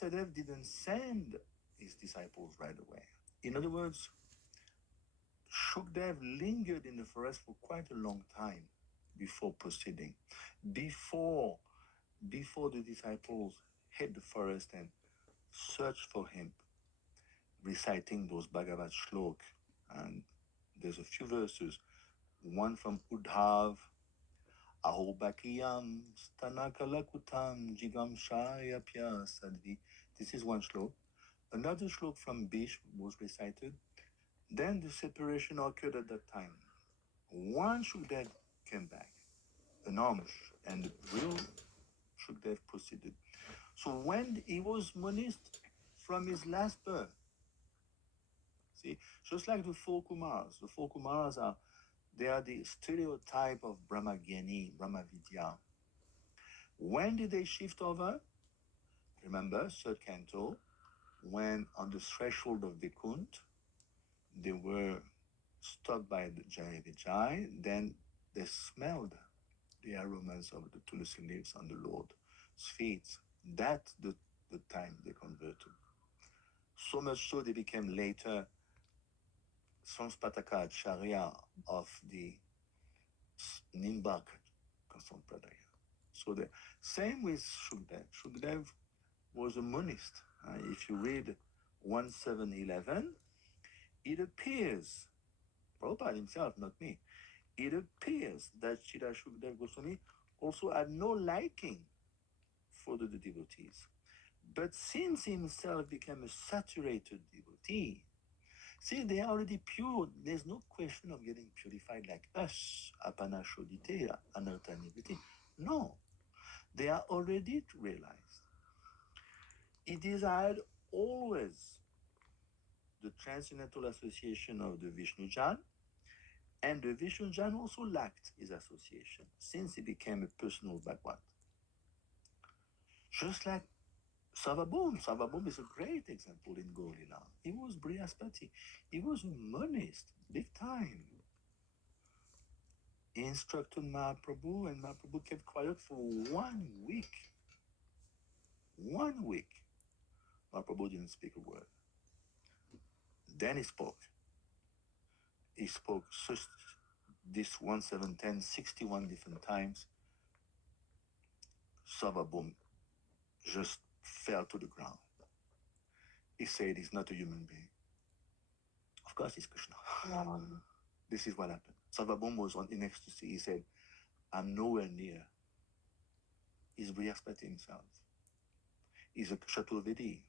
Sadev didn't send his disciples right away. In other words, Shukdev lingered in the forest for quite a long time before proceeding. Before before the disciples hit the forest and searched for him, reciting those Bhagavad Shlok. And there's a few verses, one from Udhav, Ahobakiyam, Stanakalakutam, Jigam Shayapya Sadvi. This is one shlok. Another shlok from Bish was recited. Then the separation occurred at that time. One Shukdev came back, an Amsh, and the real Shukdev proceeded. So when he was monist from his last birth, see, just like the four Kumaras are, they are the stereotype of Brahmagyani, Brahmavidya. When did they shift over? Remember, third canto, when on the threshold of Vikunt, they were stopped by the Jai Vijay, then they smelled the aromas of the tulsi leaves on the Lord's feet. That's the time they converted. So much so they became later Sanspataka Acharya of the Nimbak Sampradaya. So the same with Shukdev. Shukdev was a monist. If you read 1711, it appears, Prabhupada himself, not me, it appears that Srila Shukdev Goswami also had no liking for the devotees. But since himself became a saturated devotee, see, they are already pure. There's no question of getting purified like us, apana shodite, anartha nivritti. No, they are already realized. He desired always the transcendental association of the Vishnujan, and the Vishnujan also lacked his association since he became a personal Bhagwan. Just like Sarvabhaum. Sarvabhaum is a great example in Gaulila. He was Brihaspati. He was a monist, big time. He instructed Mahaprabhu, and Mahaprabhu kept quiet for 1 week. 1 week. Mahaprabhu didn't speak a word. Then he spoke. He spoke just this 1, 7, 10, 61 different times. Sarvabhaum just fell to the ground. He said he's not a human being. Of course, he's Krishna. This is what happened. Sarvabhaum was in ecstasy. He said, I'm nowhere near. He's Brihaspati himself. He's a Chaturvedi.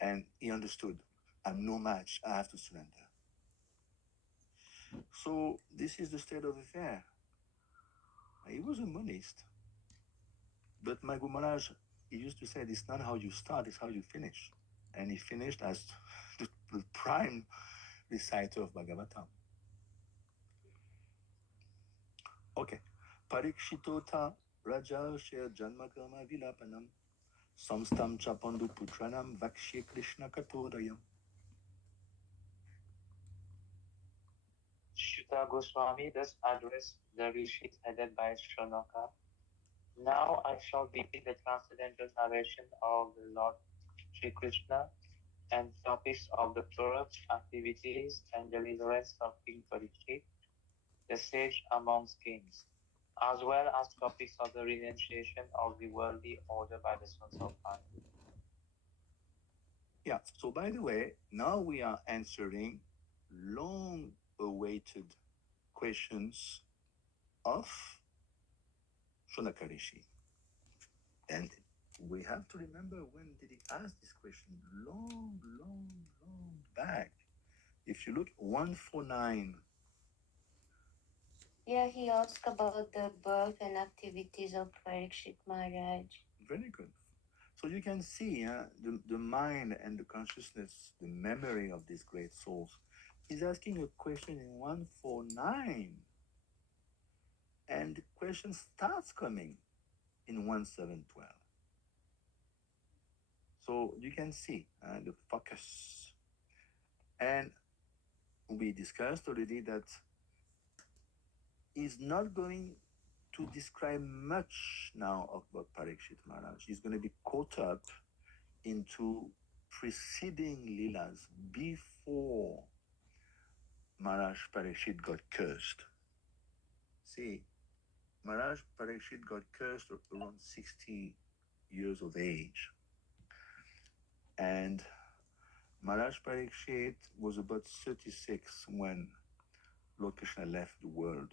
And he understood, I'm no match. I have to surrender. So this is the state of affair. He was a monist. But my Guru Maharaj, he used to say, it's not how you start, it's how you finish. And he finished as the prime reciter of Bhagavatam. Okay. Parikshitota Raja Share Janma Karma Vilapanam Samstam Chapandu Putranam Vakshya Krishna Katodayam. Shuta Goswami thus addressed the rishis headed by Shonaka. Now I shall begin the transcendental narration of the Lord Sri Krishna and topics of the products, activities, and deliverance of King Parikshit, the sage amongst kings, as well as topics of the renunciation of the worldly order by the sons of fire. Yeah, so by the way, now we are answering long awaited questions of Shonaka Rishi. And we have to remember, when did he ask this question? Long, long, long back. If you look 149. Yeah, he asked about the birth and activities of Parikshit Maharaj. Very good. So you can see the mind and the consciousness, the memory of these great souls. He's asking a question in 149. And the question starts coming in 1712. So you can see the focus. And we discussed already that he's not going to describe much now about Parikshit Maharaj. He's going to be caught up into preceding Leelas before Maharaj Parikshit got cursed. See, Maharaj Parikshit got cursed around 60 years of age. And Maharaj Parikshit was about 36 when Lord Krishna left the world.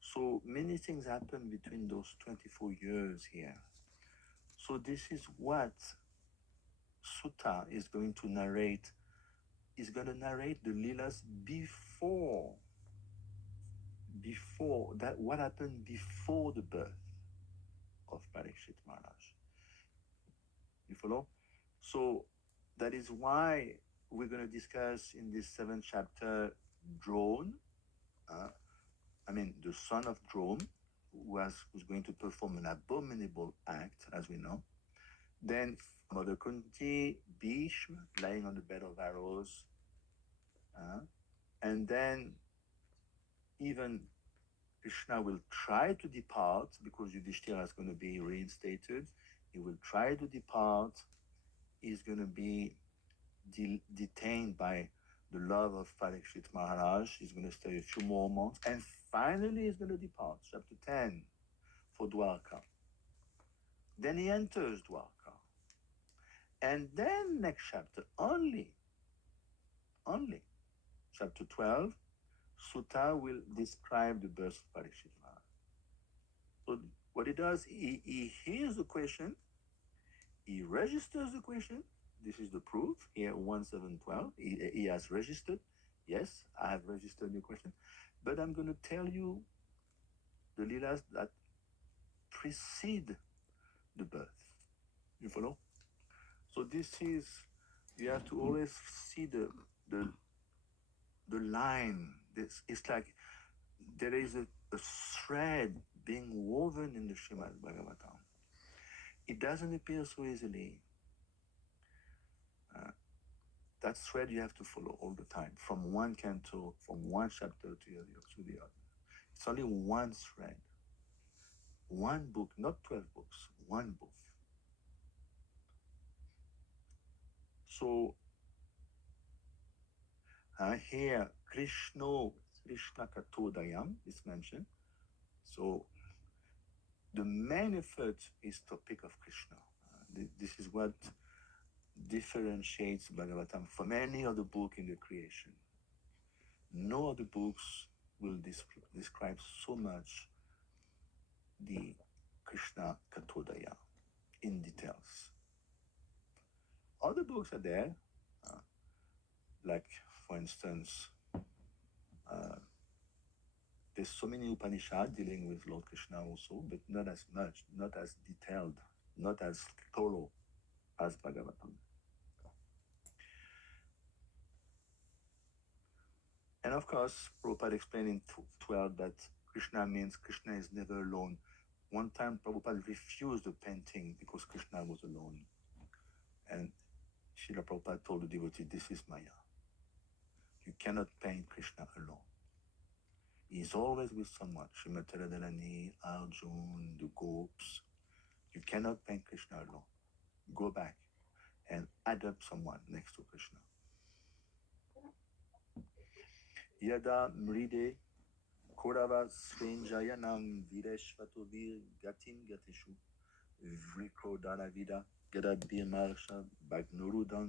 So many things happened between those 24 years here. So this is what Sutta is going to narrate. Is going to narrate the Leelas before that, what happened before the birth of Parikshit Maharaj. You follow? So that is why we're going to discuss in this 7th chapter Drone, the son of Drone, who's going to perform an abominable act, as we know. Then Mother Kunti, Bhishma, lying on the bed of arrows. And then even Krishna will try to depart because Yudhishthira is going to be reinstated. He will try to depart. He's going to be detained by the love of Parikshit Maharaj. He's going to stay a few more months. And finally, he's going to depart. Chapter 10 for Dwarka. Then he enters Dwarka. And then next chapter, only, chapter 12, Sutta will describe the birth of Parikshit Maharaj. So what he does, he hears the question, he registers the question. This is the proof here, 1712. He has registered. Yes, I have registered the question. But I'm going to tell you the Leelas that precede the birth. You follow? So this is, you have to always see the line. It's like there is a thread being woven in the Srimad Bhagavatam. It doesn't appear so easily. That thread you have to follow all the time, from one canto, from one chapter to the other. It's only one thread, one book, not 12 books, one book. So here, Krishna Katodayam is mentioned. So the main effort is topic of Krishna. This is what differentiates Bhagavatam from any other book in the creation. No other books will describe so much the Krishna Katodaya in details. Other books are there, like for instance, there's so many Upanishads dealing with Lord Krishna also, but not as much, not as detailed, not as thorough as Bhagavatam. And of course, Prabhupada explained in 12 that Krishna means Krishna is never alone. One time Prabhupada refused the painting because Krishna was alone. And Srila Prabhupada told the devotee, this is Maya. You cannot paint Krishna alone. He's always with someone. Srimati Radharani, Arjun, the gopis. You cannot paint Krishna alone. Go back and adopt someone next to Krishna. Yada mride korava svenjayanam vireshvatovir gatim gateshu vrikrodana vida gadabir marsha bagnorudan